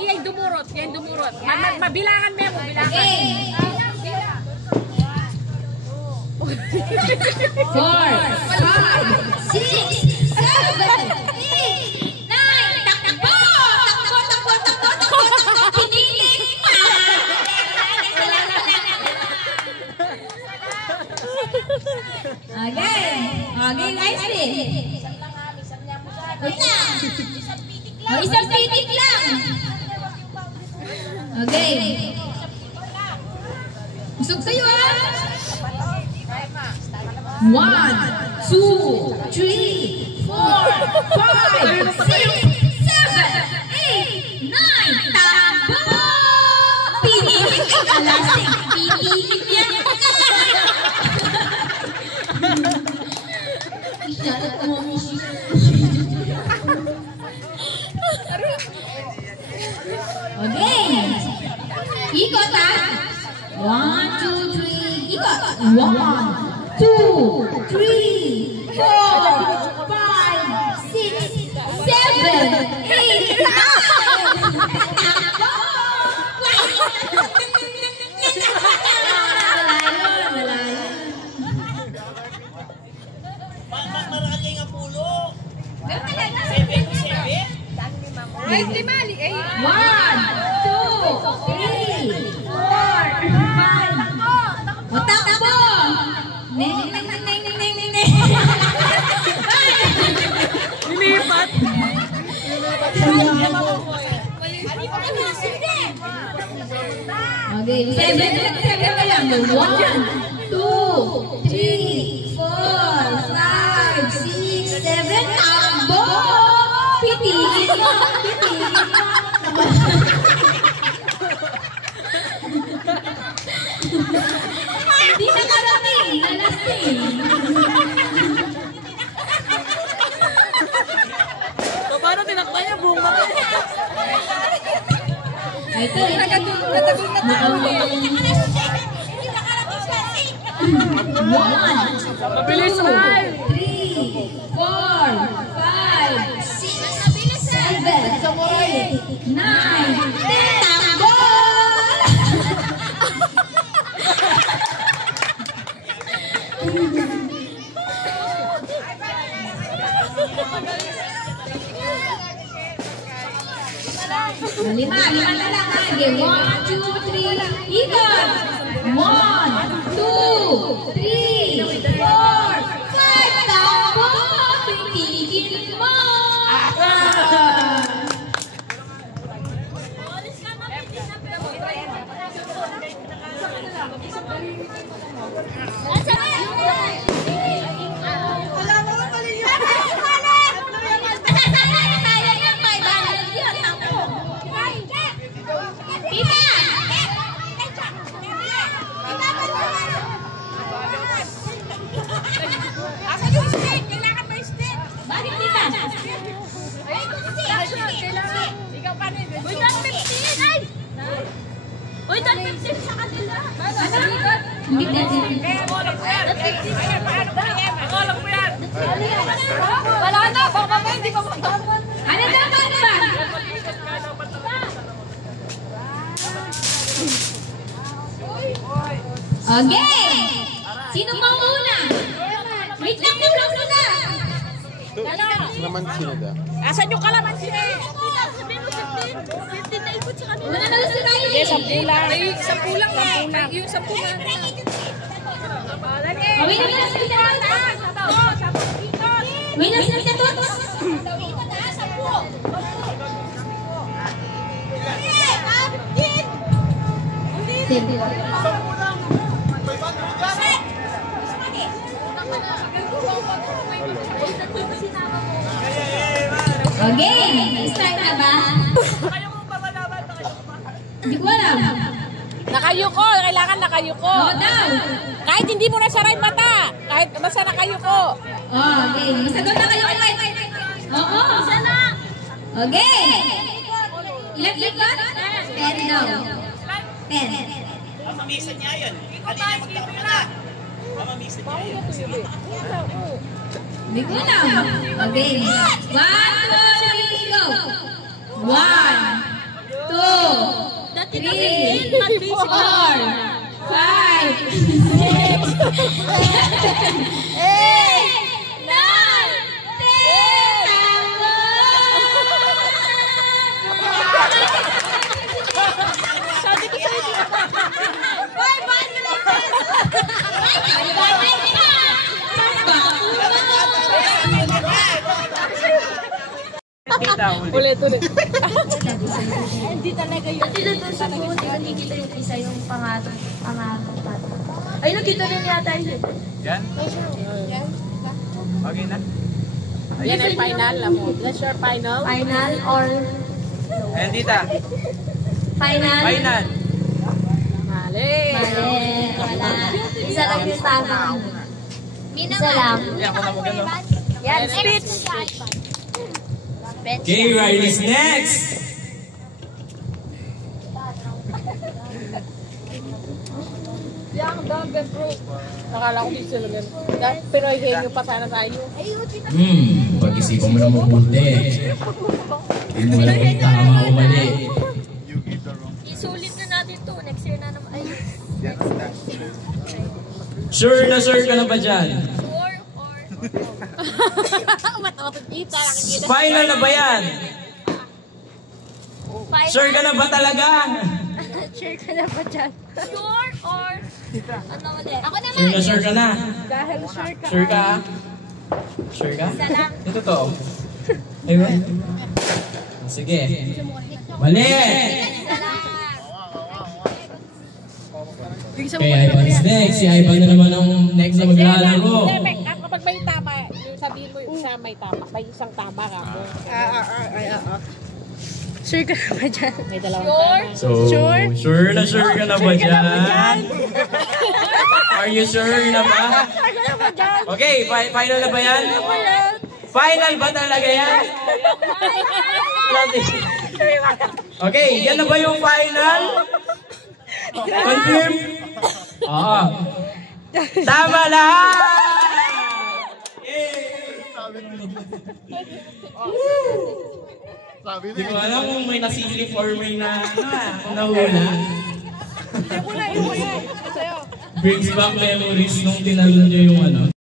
iyay dumurot. Iyay dumurot. Mabilangan mo yan. Mabilangan. Okay. 4, 5, 6, 7, 8, 9. Takbo! Pinilit pa! Okay. Okay, guys. Isang pitik lang. Okay. Busog kayo ah. 1, 2, 3, 4, 5, 6, 7, 8, 9. Takbo! Pinilit ka kalasing. Pinilit yan. Okay. Ikot ha. 1, 2, 3. Ikot. 1, 2, 3, 4, 5, 6, 7, 8, 9. Marami nga pulo. 1, 2, 3, 4, 5, 6, 7, 8, 9. Takbo! Neng. Lilipat. Okay, 7 ka lang. 1, 2, 3, 4, 5, 6, 7. Takbo! Pitigin mo. Hindi nakarating. Nalasing. Paano tinakpan niya? Buong mata. Ito. Natagong na tao eh. 1, Mabilis man. 3, 4, 5, 6, 7, 8, 9, 10. Takbo! Lima na lang ha. 1, 2, 3. Ikot. 1, 2, 3, 4, 5. Takbo! Pitigil mo! Uy, dahil 15 sa kanila. Hindi na. Ako lang po yan. Wala na. Baka mamaya hindi pa magkaman. Ano dapat ba? Okay. Sino mauna? Wait lang, tulong muna. Kalamansi na da. Asan yung kalamansi na eh? 15 na ikot sa kanila. Wala na si Riley. Yes, 10 lang. Ay, 10 lang eh. Yung 10 lang. Wait na sila tatot. Wait na sila tatot. Okay, start na ba? Hindi ko alam. Nakayuko. Kailangan nakayuko. Oo daw. Kahit hindi mo na saray mata. Kahit basta nakayuko. Oh, okay. Basta doon na kayo kay. Oo. Isa na. Okay. Ilang ikot? 10 daw. 10. Mamamisa niya yan. Kanina magtakot na. Mamamisa niya yan. Hindi ko alam. Okay. 1, 2, 3, go. 1, 2, 3, 4, 5, 6, 7, 8, 9, 10. Sabi ko sa'yo. Hoy, bakit mo lang this? Ulit. Hindi talaga yun. Dito doon sa buhon, nakikita yung isa yung pangalan. Ay, nakita rin yata yun. Yan? Okay na? Yan ang final. That's your final. Final or Ayan, tita. final? Final. Mali. Mali. Wala. Isa lang yung tama. Isa lang. Yan, kung mo gano'n. Yan, speech. Okay, Riley's next. Yang Duncan Group. Nakala ko hindi sila ganun. Pero i-hang pa sana sa inyo. Pag-isipan mo na mabuti. Hindi mo alam kung tama o mali. Isulit na natin to. Next year na naman. Ay, Sure ka na ba dyan? sure or... Matapagkita lang yun. Final na ba yan? Final? Sure ka na ba talaga? Sure ka na ba dyan? Sure or... Ano ulit? Ako naman. Sure ka na? Dahil sure ka. Sure ka? Sure ka? Isa lang. Ito to. Ayun. Sige. Mali! Isa lang. Okay, Ivan is next. Si Ivan na naman ang next na maglalaro. Kapag may tama, yung sabihin mo yung isa may tama. May isang tama ka mo. Sure ka na ba dyan? May dalawang Sure? tama. So, sure ka na ba dyan? Are you sure na ba? Okay, final na ba yan? Final ba talaga yan? Okay, yan na ba yung final? Confirm? Oo. Tama lahat! Hindi ko alam kung may nasilip or may kung nahula. Brings back memories nung tinalo nyo yung